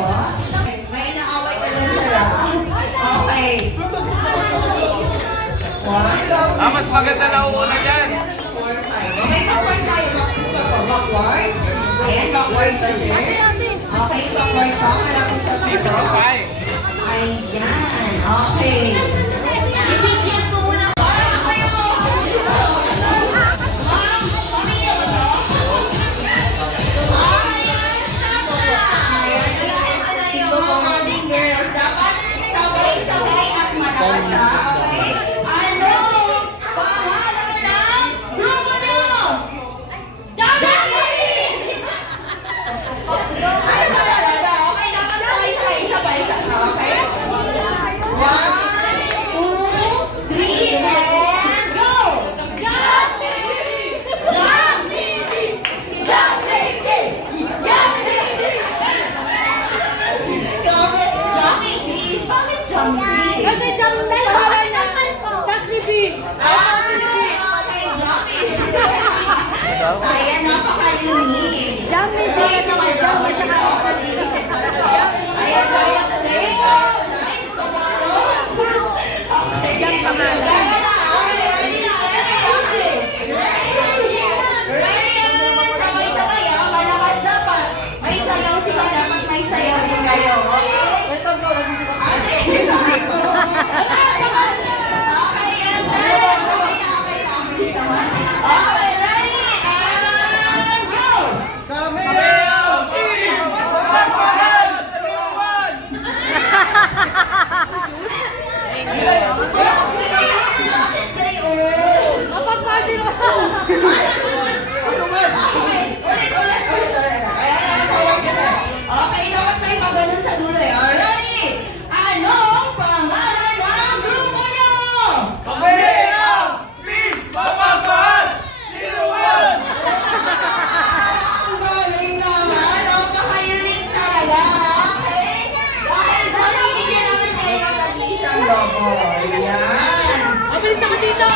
po. May naaway ka lang sila. Okay. Mas maganda na uuna dyan. 4, 5. Okay, backward tayo. Backward. Ayan, backward pa sir. Okay, backward pa. Malapit sa pito. Ayan. Okay. Ibigyan ko muna. Para kayo mo. Sabay-sabay at malakas ha, okay? Ano pangalan ng grupo nyo? Jollibee! Ano ba talaga? Okay, dapat sabay-sabay, okay? 1, 2, 3, and go! Jollibee! Jollibee! Jollibee! Jollibee! Bakit Jollibee? Kasi Jamel, wala na. Jollibee. Okay, Jollibee. Ayan, napaka-unique. Jollibee. Guys, naman daw, basta na ako nag-iisip na ito. Ayan, kaya today, tomorrow. Okay. Kaya na, okay, ready na, okay. Ready yan, sabay-sabay ah, malakas dapat. May sayaw sila, dapat may sayaw din kayo, okay? Sige, sabi ko. Okay, yan din. Okay na, please naman. Okay, ready, and go! Bakit kayo? Mapagpasi mo. Okay, ulit. Ayan, forward ka na. Okay, dapat may pagano'n sa dulo eh. Ready? Anong pangalan ng grupo nyo? Ang galing naman. Napaka-unique talaga. Okay? Dahil dyan, bibigyan namin kayo ng tag-isang logo. Ayan. Mabilis ako dito.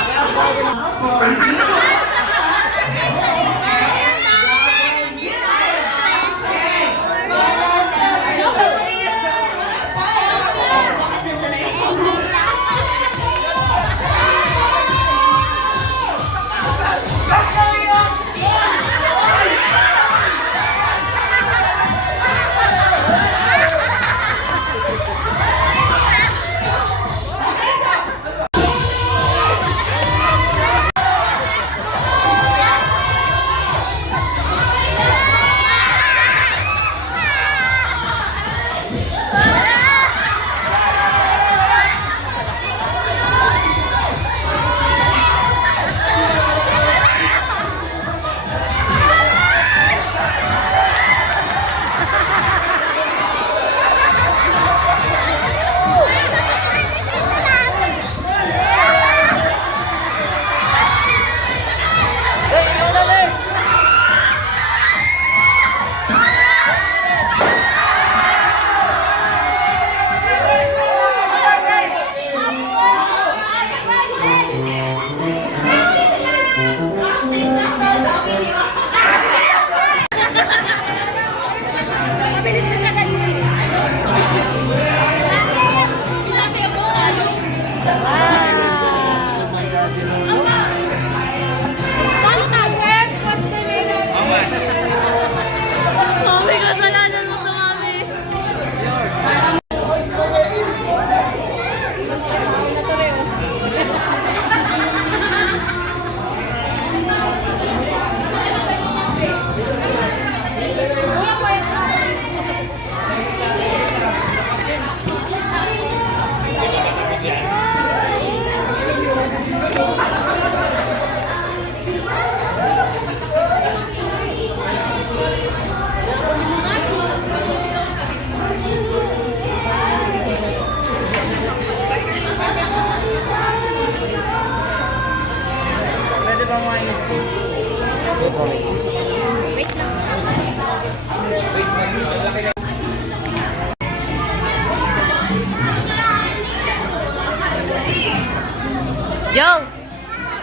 Joe!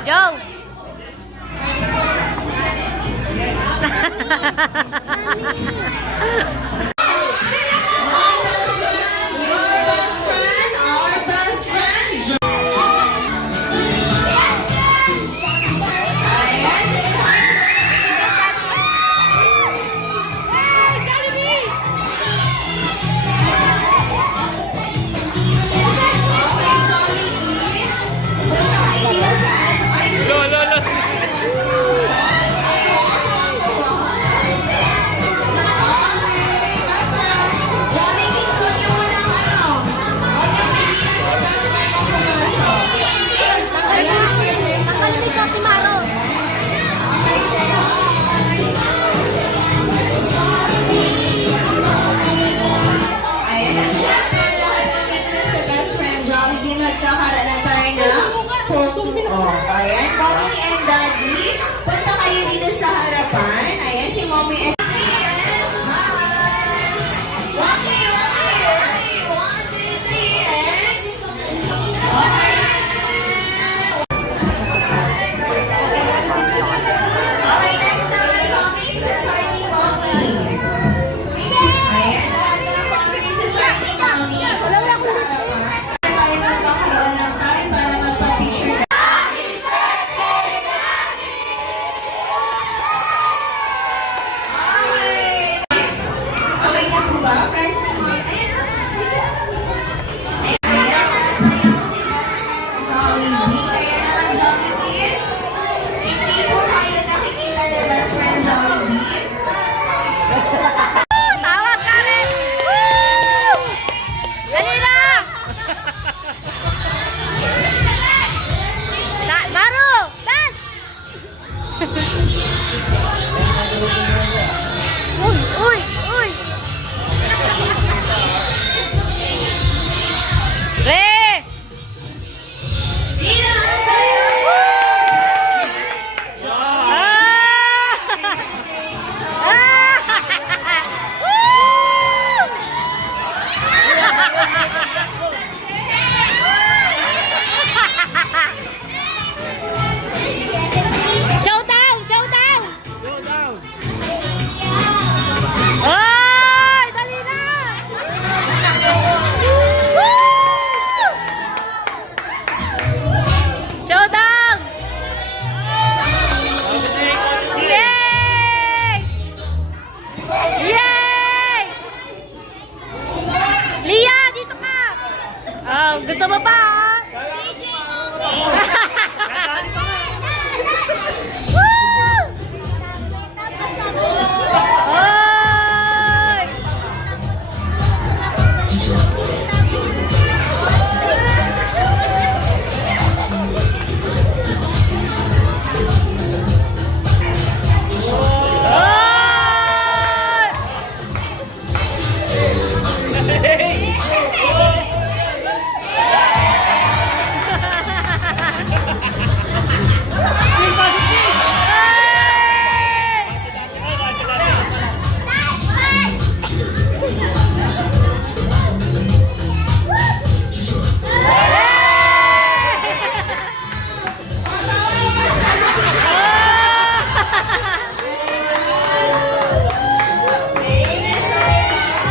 Joe! Mommy and Waki, ready? 1, 2, 3, and... Okay, next naman, family society, Mommy. Ayan, lahat ng family society, Mommy. Pumunta sa harapan. Tayo magkakaroon ng time para magpa-picture. Okay. Okay na po ba, friends ni Mom? Ayan, sasayaw si best friend Jollibee. Kaya naman, Jollibees, hindi po kayo nakikita na best friend Jollibee. Tawa ka rin! Woo! Dali na! Maru! Dance! Uy! Uy! Uy! Re! Dito ang sayaw mo, best friend Jollibee. Ah! Thank you so much. Ah! Woo! Showdown! Showdown! Ay! Dali na! Woo! Showdown! Yay! Yay! Lia, dito ka! Oh, gusto mo pa? Woo! Ay! Ay!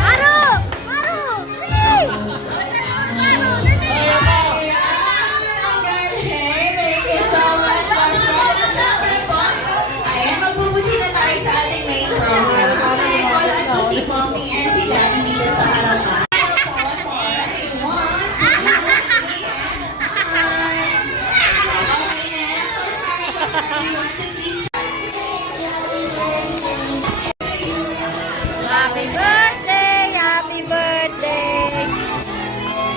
Maru! Maru! Please! Thank you so much, best friend. At syempre po, ayan, magbubusi na tayo sa ating main program. Okay, callan ko si Mommy and si Daddy dito sa harapan. Okay, 1, 2, 3, and smile. Okay, next. 1, 2, 3, Happy birthday! Happy birthday!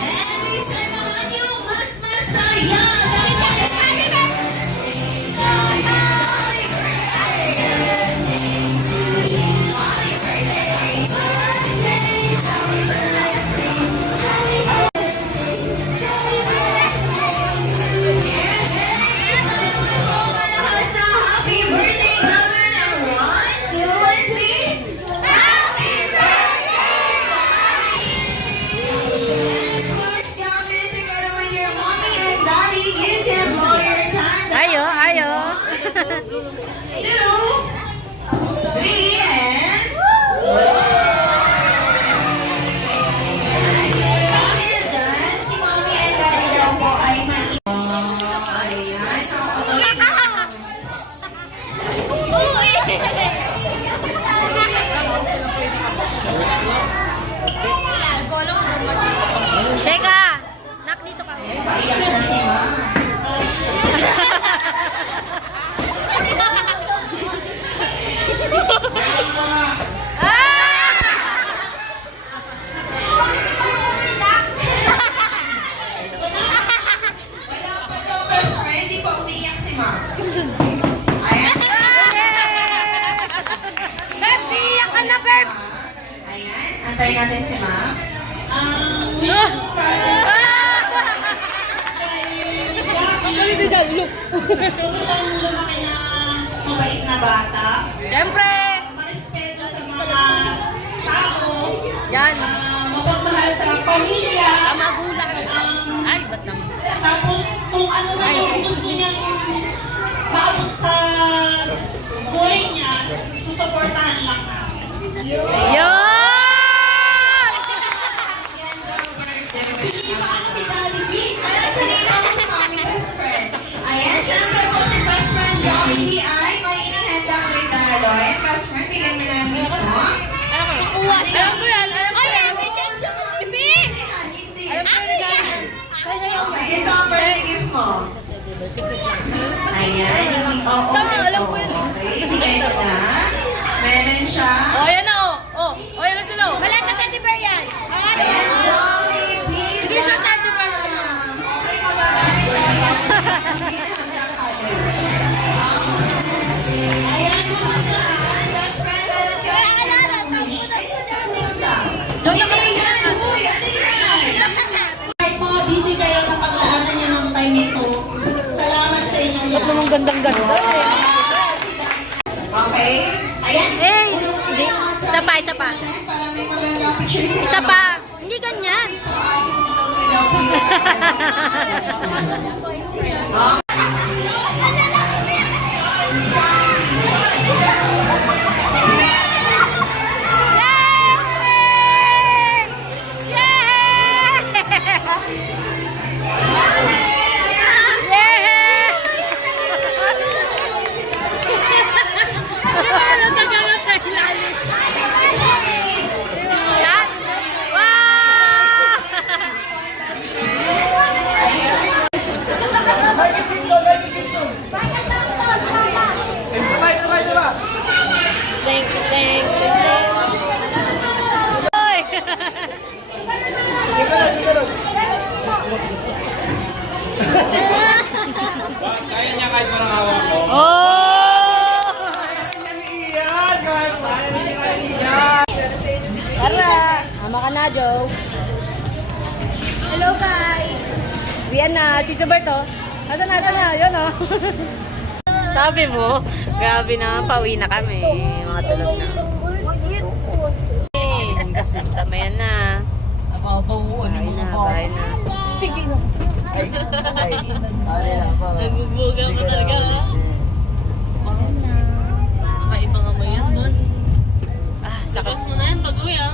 and isa naman yung mas masaya. Malakas na happy birthday number ng 1, 2, and 3. Happy birthday, Mommy! And first comment, together with your mommy and daddy, you can blow your candle. Ayo, ayo. 2, 3, and... Dahil dyan, si mommy and daddy daw po ay may... Ayan, Seka! Nak, dito ka. paiyak na si mama. Wala pa daw best friend, di pa umiiyak si mama. Ayan. Besti, iyak ka na, Berbs! Ayan, antayin natin si ma'am. Ang galing na dyan, look. Gusto mo siyang lumaki na mabait na bata? Siyempre! Maris Yan. Mapagmahal sa pamilya. Magulang. Ay, ba't naman? Tapos kung ano na yung gusto niyang maabot sa buhay niya, susuportahan lang namin. Yun! Ayan, sa nino ko si Mami Best Friend. Ayan, syempre po si Best Friend Jollibee ay may inihandang regalo. Ayan, Best Friend, bigyan mo namin ito. Alam ko yan. Alam ko yan. Sa mga bisitahan, hindi. Alam ko yung regalo. Okay, ito ang birthday gift mo. Ayan, hindi ko. Tama, alam ko yun. Okay, bigay mo na. Meron siya. Oh, yan na, oh. Oh, yan na sila. Wala na teddy bear yan. Ayan, Jollibee. Hindi siya teddy bear. Okay, magagamit ko yan. Ayan, mga saan. Best friend, alam ka. Ay, saan ka pumunta? Hindi yan, uy, ano yan? Kahit mga busy kayo na paglaanan nyo ng time ito, salamat sa inyong lahat. Namang gandang-ganda eh. Okay? Ayan. Hey, Pulong mo na yung mga isa pa, Chinese isa pa. natin para may magandang picture sila. Isa pa. Hindi ganyan. Thank you, thank you, thank you. Oy! Kaya niya kahit parang hawak ko. Oh! Tara! Ama ka na, Joe. Hello, guys! Yan na, si Roberto. Asa na? Yun, oh. Sabi mo, grabe na, pauwi na kami. Mga tulog na. Kasi tamayan na. Bahay na. Nagbubuga mo talaga. Kakaiba nga mo yan doon. Ah, sakos mo na yan pag-uwi ah.